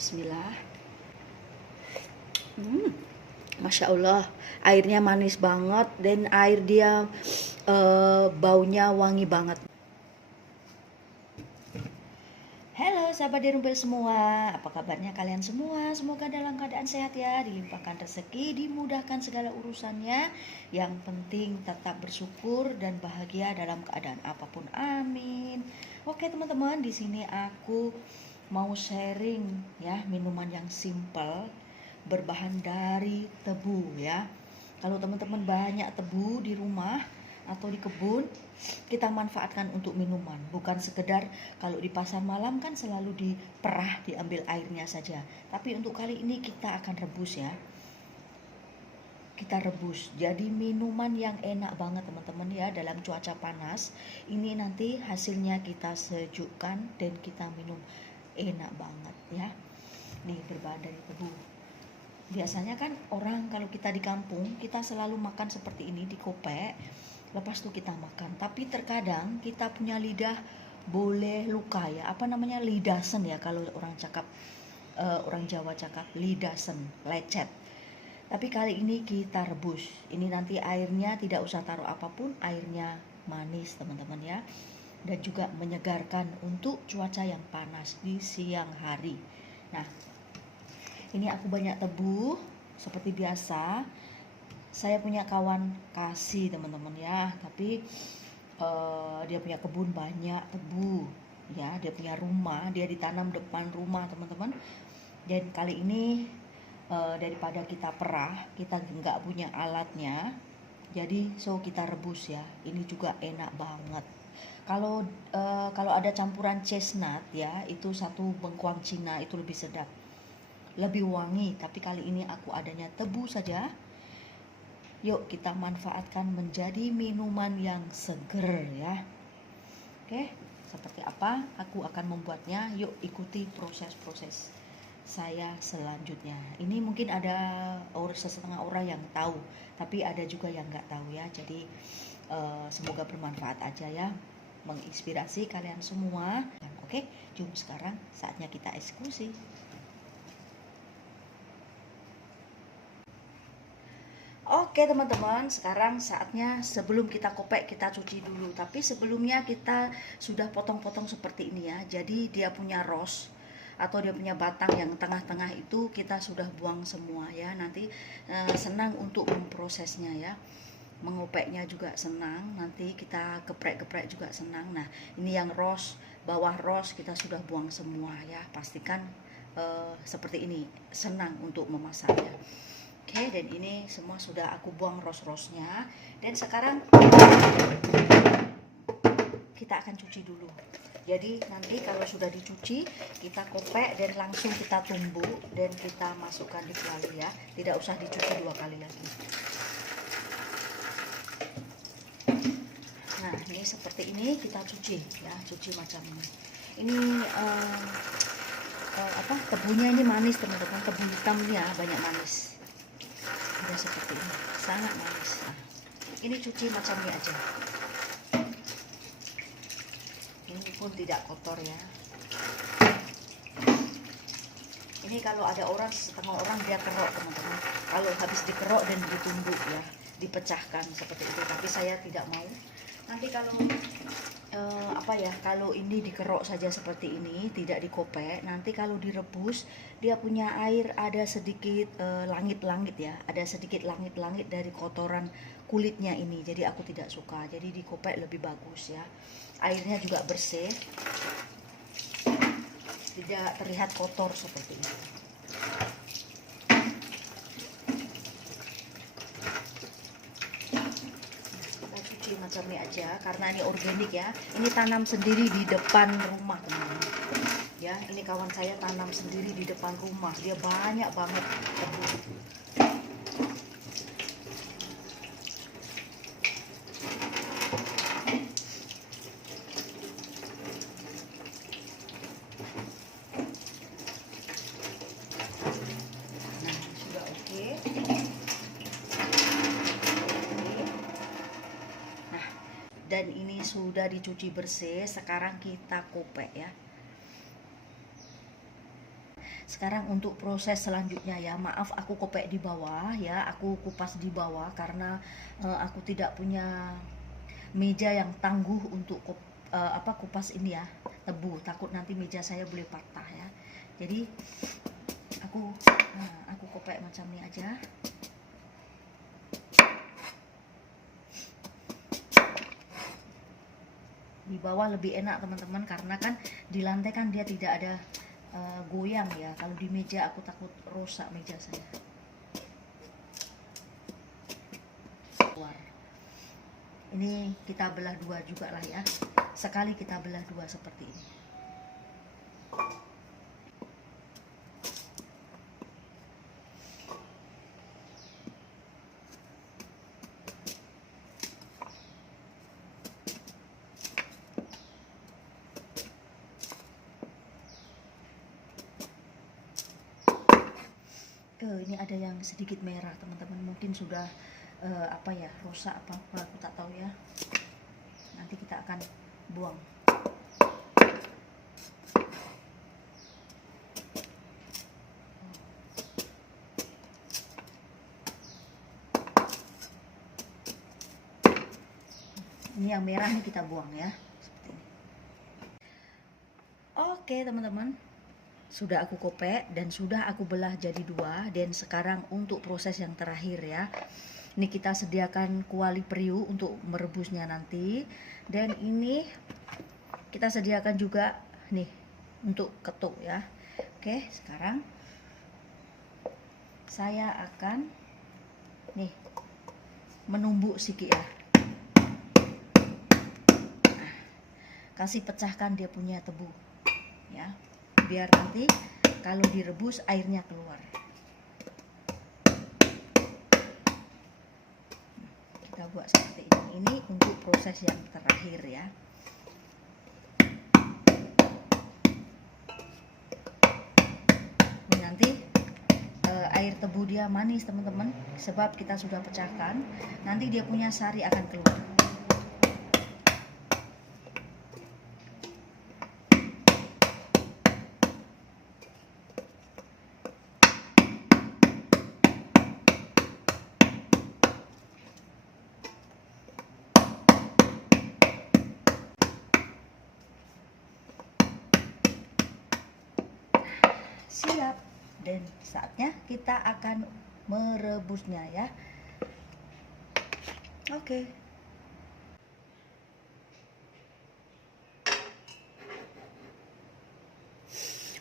Bismillah. Masya Allah, airnya manis banget dan air dia baunya wangi banget. Halo sahabat Derumpel semua, apa kabarnya kalian semua? Semoga dalam keadaan sehat ya, dilimpahkan rezeki, dimudahkan segala urusannya. Yang penting tetap bersyukur dan bahagia dalam keadaan apapun. Amin. Oke teman-teman, di sini aku mau sharing ya minuman yang simple berbahan dari tebu ya. Kalau teman-teman banyak tebu di rumah atau di kebun, kita manfaatkan untuk minuman, bukan sekedar kalau di pasar malam kan selalu diperah, diambil airnya saja. Tapi untuk kali ini kita akan rebus ya. Kita rebus jadi minuman yang enak banget teman-teman ya, dalam cuaca panas ini nanti hasilnya kita sejukkan dan kita minum enak banget ya. Nih berbahan dari tebu. Biasanya kan orang kalau kita di kampung kita selalu makan seperti ini, dikopek lepas itu kita makan. Tapi terkadang kita punya lidah boleh luka ya, apa namanya, lidasen ya kalau orang cakap, orang Jawa cakap lidasen, lecet. Tapi kali ini kita rebus. Ini nanti airnya tidak usah taruh apapun, airnya manis teman-teman ya. Dan juga menyegarkan untuk cuaca yang panas di siang hari. Nah, ini aku banyak tebu seperti biasa. Saya punya kawan kasih teman-teman ya, tapi dia punya kebun banyak tebu ya, dia punya rumah, dia ditanam depan rumah teman-teman. Dan kali ini daripada kita perah, kita nggak punya alatnya, jadi kita rebus ya. Ini juga enak banget. Kalau ada campuran chestnut ya, itu satu bengkuang Cina itu lebih sedap, lebih wangi. Tapi kali ini aku adanya tebu saja. Yuk kita manfaatkan menjadi minuman yang seger ya. Oke, seperti apa aku akan membuatnya? Yuk ikuti proses-proses saya selanjutnya. Ini mungkin ada setengah orang yang tahu, tapi ada juga yang nggak tahu ya. Jadi semoga bermanfaat aja ya, menginspirasi kalian semua. Oke, jom sekarang saatnya kita eksekusi. Oke teman-teman, sekarang saatnya sebelum kita kopek kita cuci dulu. Tapi sebelumnya kita sudah potong-potong seperti ini ya. Jadi dia punya ros atau dia punya batang yang tengah-tengah itu kita sudah buang semua ya. Nanti senang untuk memprosesnya ya. Mengopeknya juga senang, nanti kita geprek-geprek juga senang. Nah ini yang ros, bawah ros kita sudah buang semua ya. Pastikan seperti ini, senang untuk memasaknya. Oke, dan ini semua sudah aku buang ros-rosnya. Dan sekarang kita akan cuci dulu. Jadi nanti kalau sudah dicuci, kita kopek dan langsung kita tumbuk dan kita masukkan di kuali ya. Tidak usah dicuci dua kali lagi. Nah, ini seperti ini kita cuci ya, cuci macam ini. Ini tebunya ini manis teman-teman, tebu hitam ya, banyak manis. Udah seperti ini, sangat manis. Nah, ini cuci macam ini aja. Ini pun tidak kotor ya. Ini kalau ada orang, setengah orang dia kerok teman-teman. Kalau habis dikerok dan ditumbuk ya, dipecahkan seperti itu. Tapi saya tidak mau. Nanti kalau kalau ini dikerok saja seperti ini, tidak dikopek, nanti kalau direbus dia punya air ada sedikit langit-langit ya, ada sedikit langit-langit dari kotoran kulitnya ini. Jadi aku tidak suka. Jadi dikopek lebih bagus ya. Airnya juga bersih, tidak terlihat kotor seperti ini. Macam ini aja karena ini organik ya. Ini tanam sendiri di depan rumah teman-teman ya. Ini kawan saya tanam sendiri di depan rumah, dia banyak banget tebu. Nah sudah oke. Dan ini sudah dicuci bersih. Sekarang kita kopek ya. Sekarang untuk proses selanjutnya ya, maaf aku kopek di bawah ya, aku kupas di bawah karena aku tidak punya meja yang tangguh untuk kupas ini ya, tebu. Takut nanti meja saya boleh patah ya. Jadi aku kopek macam ini aja. Di bawah lebih enak teman-teman, karena kan di lantai kan dia tidak ada goyang ya. Kalau di meja aku takut rusak meja saya. Keluar. Ini kita belah dua juga lah ya. Sekali kita belah dua seperti ini. Ini ada yang sedikit merah teman-teman, mungkin sudah rusak apa aku tak tahu ya. Nanti kita akan buang. Ini yang merah nih kita buang ya, seperti ini. Oke teman-teman, sudah aku kopek dan sudah aku belah jadi dua. Dan sekarang untuk proses yang terakhir ya, ini kita sediakan kuali periuk untuk merebusnya nanti. Dan ini kita sediakan juga nih untuk ketuk ya. Oke, sekarang saya akan nih menumbuk sedikit ya. Kasih pecahkan dia punya tebu ya, biar nanti kalau direbus airnya keluar. Kita buat seperti ini untuk proses yang terakhir ya. Ini nanti air tebu dia manis teman-teman, sebab kita sudah pecahkan. Nanti dia punya sari akan keluar. Siap, dan saatnya kita akan merebusnya ya. Oke.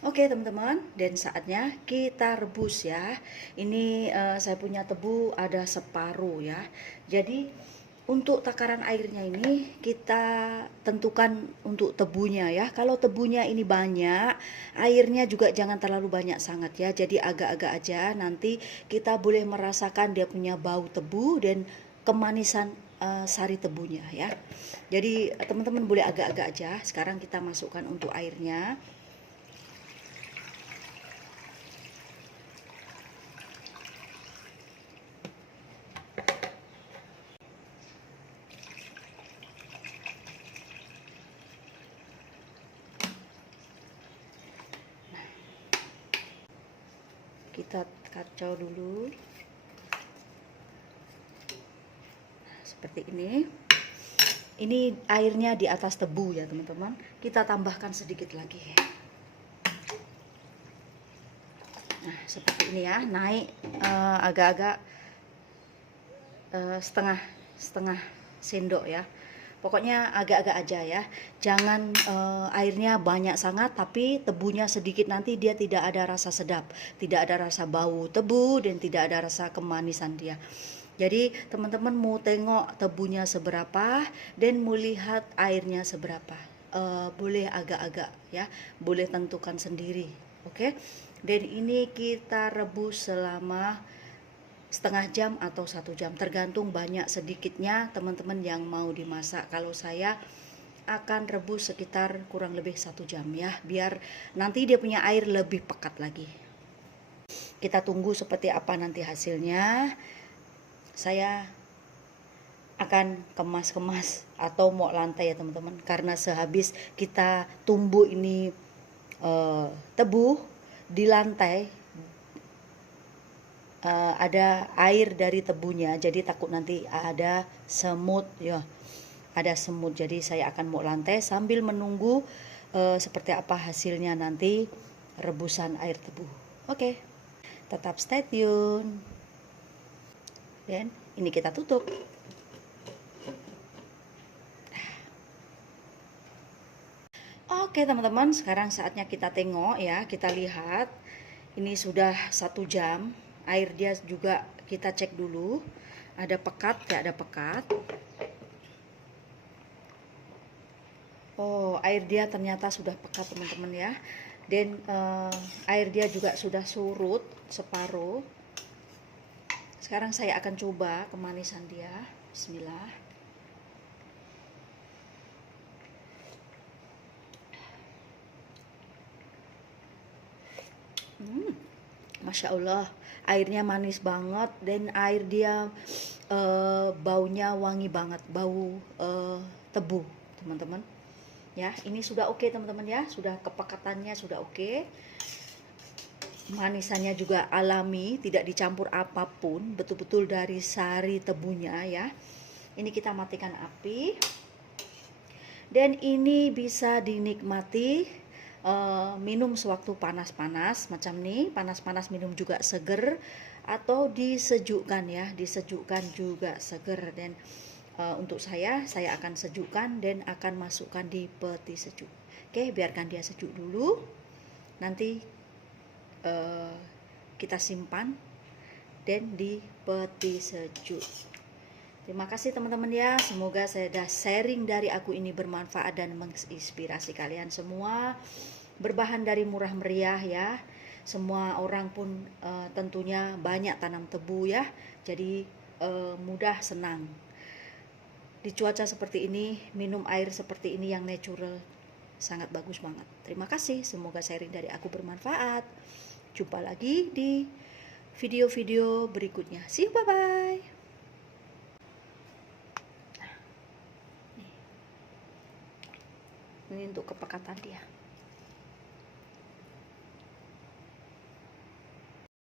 Oke teman-teman, dan saatnya kita rebus ya. Ini saya punya tebu ada separuh ya. Jadi untuk takaran airnya ini kita tentukan untuk tebunya ya. Kalau tebunya ini banyak, airnya juga jangan terlalu banyak sangat ya. Jadi agak-agak aja, nanti kita boleh merasakan dia punya bau tebu dan kemanisan sari tebunya ya. Jadi teman-teman boleh agak-agak aja. Sekarang kita masukkan untuk airnya. Kita kacau dulu seperti ini. Ini airnya di atas tebu ya teman-teman. Kita tambahkan sedikit lagi. Nah seperti ini ya, naik agak-agak setengah sendok ya. Pokoknya agak-agak aja ya, jangan airnya banyak sangat tapi tebunya sedikit, nanti dia tidak ada rasa sedap, tidak ada rasa bau tebu dan tidak ada rasa kemanisan dia. Jadi teman-teman mau tengok tebunya seberapa dan melihat airnya seberapa, boleh agak-agak ya, boleh tentukan sendiri. Oke. Dan ini kita rebus selama setengah jam atau 1 jam, tergantung banyak sedikitnya teman-teman yang mau dimasak. Kalau saya akan rebus sekitar kurang lebih 1 jam ya, biar nanti dia punya air lebih pekat lagi. Kita tunggu seperti apa nanti hasilnya. Saya akan kemas-kemas atau mok lantai ya teman-teman, karena sehabis kita tumbuk ini tebu, di lantai ada air dari tebunya, jadi takut nanti ada semut ya, ada semut. Jadi saya akan mau lantai sambil menunggu seperti apa hasilnya nanti rebusan air tebu. Oke, tetap stay tune. Dan ini kita tutup. Oke teman-teman, sekarang saatnya kita tengok ya, kita lihat. Ini sudah 1 jam. Air dia juga kita cek dulu. Ada pekat, tidak ada pekat. Oh, air dia ternyata sudah pekat teman-teman ya. Dan air dia juga sudah surut separuh. Sekarang saya akan coba kemanisan dia. Bismillah. Masya Allah, airnya manis banget dan air dia baunya wangi banget, bau tebu teman-teman. Ya, ini sudah oke teman-teman ya, sudah kepekatannya sudah oke. Manisannya juga alami, tidak dicampur apapun, betul-betul dari sari tebunya ya. Ini kita matikan api. Dan ini bisa dinikmati minum sewaktu panas-panas macam nih, panas-panas minum juga seger, atau disejukkan ya, disejukkan juga seger. Dan untuk saya akan sejukkan dan akan masukkan di peti sejuk. Oke, biarkan dia sejuk dulu, nanti kita simpan dan di peti sejuk. Terima kasih teman-teman ya, semoga saya sudah sharing dari aku ini bermanfaat dan menginspirasi kalian semua. Berbahan dari murah meriah ya, semua orang pun tentunya banyak tanam tebu ya, jadi mudah senang. Di cuaca seperti ini, minum air seperti ini yang natural sangat bagus banget. Terima kasih, semoga sharing dari aku bermanfaat. Jumpa lagi di video-video berikutnya. See you, bye-bye. Ini untuk kepekatan dia.